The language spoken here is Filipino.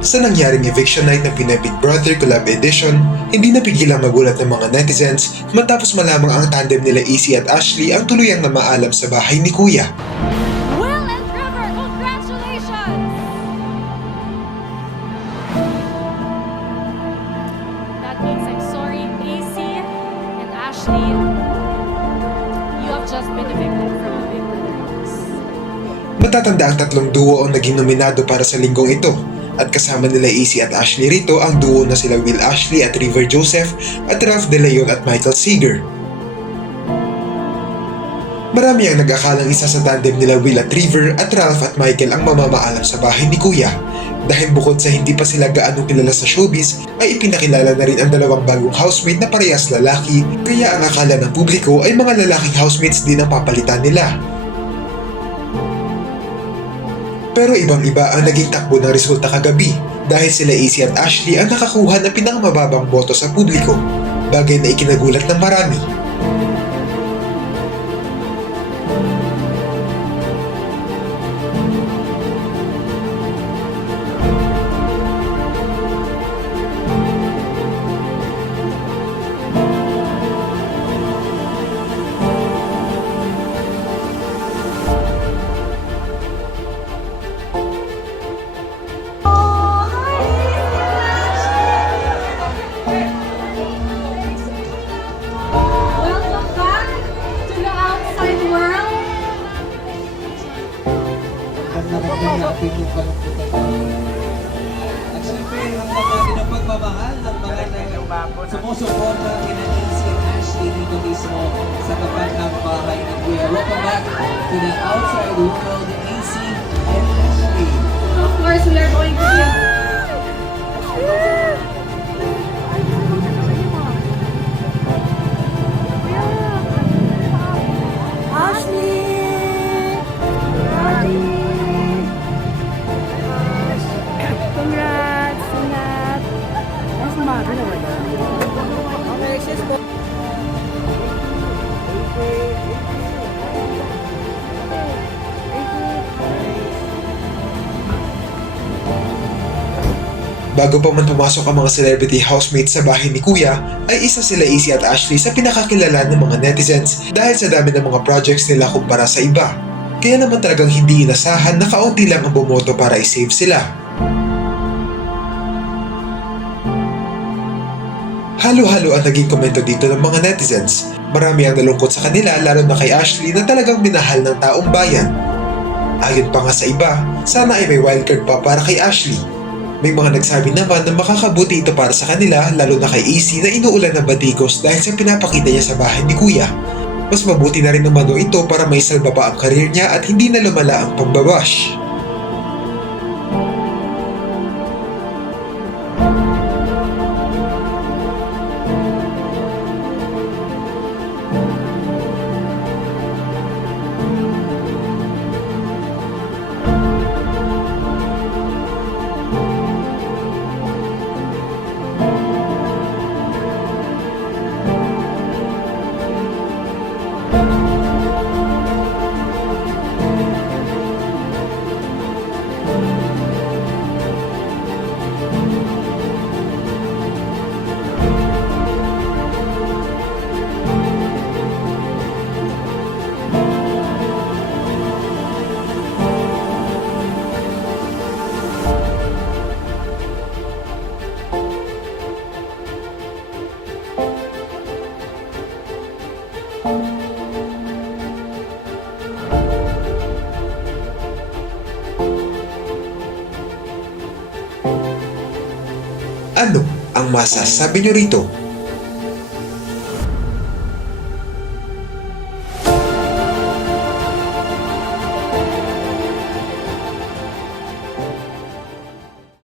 Sa nangyaring eviction night ng Pinoy Big Brother Collab Edition, hindi napigilang magulat ng mga netizens matapos malamang ang tandem nila AC at Ashley ang tuluyang namaalam sa bahay ni Kuya. Will and Trevor, congratulations! That means I'm sorry, AC and Ashley. You have just been evicted from a Big Brother house. Matatanda ang tatlong duo ang naging nominado para sa linggong ito. At kasama nila AC at Ashley rito ang duo na sila Will Ashley at River Joseph at Ralph De Leon at Michael Seeger. Marami ang nag-akalang isa sa tandem nila Will at River at Ralph at Michael ang mamamaalam sa bahay ni Kuya. Dahil bukod sa hindi pa sila gaano kilala sa showbiz, ay ipinakilala na rin ang dalawang bagong housemate na parehas lalaki, kaya ang akala ng publiko ay mga lalaking housemates din ang papalitan nila. Pero ibang-iba ang naging takbo ng resulta kagabi dahil sila AC at Ashley ang nakakuha ng pinakamababang boto sa publiko, bagay na ikinagulat ng marami. Welcome back to the outside world. Naramdaman natin yung kalungkutan natin. At syempre, ramdam natin ang pagmamahal ng mga sumusuporta kina AC at Ashley dito mismo sa tapat ng bahay ng Kuya. Welcome back to the outside world, AC and Ashley. Of course, we are going to be Bago pa man pumasok ang mga celebrity housemates sa bahay ni Kuya, ay isa sila AC at Ashley sa pinakakilala ng mga netizens dahil sa dami ng mga projects nila kumpara sa iba. Kaya naman talagang hindi inasahan na kaunti lang ang bumoto para i-save sila. Halo-halo ang naging komento dito ng mga netizens. Marami ang nalungkot sa kanila lalo na kay Ashley na talagang minahal ng taong bayan. Ayon pa nga sa iba, sana ay may wildcard pa para kay Ashley. May mga nagsabi naman na makakabuti ito para sa kanila lalo na kay AC na inuulan ng batikos dahil sa pinapakita niya sa bahay ni Kuya. Mas mabuti na rin naman ito para may salba pa ang karir niya at hindi na lumala ang pambabash. Ano ang masasabi nyo rito?